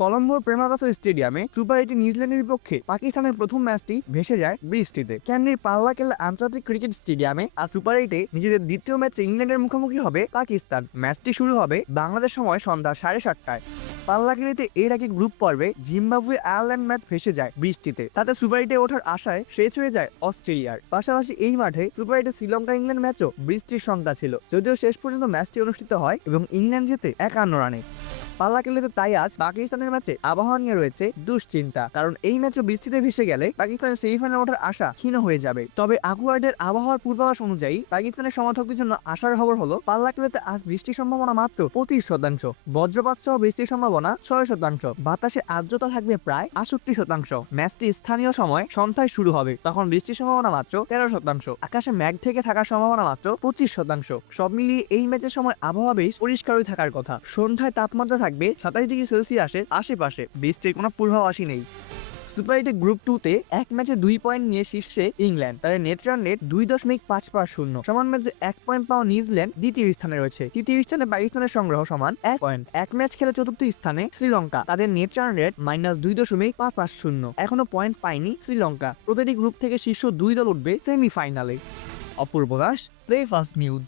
কলম্বোর প্রেমাদাসা স্টেডিয়ামে সুপার 8 নিউজিল্যান্ডের বিপক্ষে পাকিস্তানের প্রথম ম্যাচটি ভেসে যায় বৃষ্টিতে। ক্যান্ডির পাল্লাকেল্লা আন্তর্জাতিক ক্রিকেট স্টেডিয়ামে আর সুপার 8-এ নিজেদের দ্বিতীয় ম্যাচে ইংল্যান্ডের মুখোমুখি হবে পাকিস্তান। ম্যাচটি শুরু হবে বাংলাদেশ সময় সন্ধ্যা 7:30টায়। পাল্লাকেলিতে এর আগে গ্রুপ পর্বে জিম্বাবুয়ে আয়ারল্যান্ড ম্যাচ ভেসে যায় বৃষ্টিতে। তাতে সুপার 8-এ ওঠার আশায় শেষ হয়ে যায় অস্ট্রেলিয়ার। পাশাপাশি এই মাঠে সুপার 8-এ শ্রীলঙ্কা ইংল্যান্ড ম্যাচও বৃষ্টির শঙ্কা ছিল, যদিও শেষ পর্যন্ত ম্যাচটি অনুষ্ঠিত হয় এবং ইংল্যান্ড জেতে 51 রানে। পাল্লাকেলিতে তাই আজ পাকিস্তানের ম্যাচে আবহাওয়া নিয়ে রয়েছে দুশ্চিন্তা, কারণ এই ম্যাচও বৃষ্টিতে ভেসে গেলে পাকিস্তানের সেমিফাইনালে ওঠার আশা ক্ষীণ হয়ে যাবে। তবে আগুয়ার্ডের আবহাওয়ার পূর্বাভাস অনুযায়ী পাকিস্তানের সমর্থকদের জন্য আশার খবর হলো পাল্লাকেলিতে আজ বৃষ্টির সম্ভাবনা মাত্র 25%, বজ্রপাত সহ বৃষ্টির সম্ভাবনা 6%, বাতাসে আর্দ্রতা থাকবে প্রায় 68%। ম্যাচটি স্থানীয় সময় সন্ধ্যায় শুরু হবে, তখন বৃষ্টির সম্ভাবনা মাত্র 13%, আকাশে মেঘ থেকে থাকার সম্ভাবনা মাত্র 25%। সব মিলিয়ে এই ম্যাচের সময় আবহাওয়া বেশ পরিষ্কারই থাকার কথা। সন্ধ্যায় তাপমাত্রা থাকবে 27 ডিগ্রি সেলসিয়াসের আশেপাশে, বৃষ্টির কোনো পূর্বাভাসই নেই। সুপার 8-এ গ্রুপ 2-তে এক ম্যাচে 2 পয়েন্ট নিয়ে শীর্ষে ইংল্যান্ড, তাদের নেট রান রেট 2.5/0। সমান ম্যাচে 1 পয়েন্ট পাওয়া নিউজিল্যান্ড দ্বিতীয় স্থানে রয়েছে। তৃতীয় স্থানে পাকিস্তানের সংগ্রহ সমান 1 পয়েন্ট। এক ম্যাচ খেলে চতুর্থ স্থানে শ্রীলঙ্কা, তাদের নেট রান রেট -2.5/0। এখনো পয়েন্ট পায়নি শ্রীলঙ্কা। প্রতিটি গ্রুপ থেকে শীর্ষ 2 দল উঠবে সেমিফাইনালে। অপূর্ব দাস, প্লে ফার্স্ট নিউজ।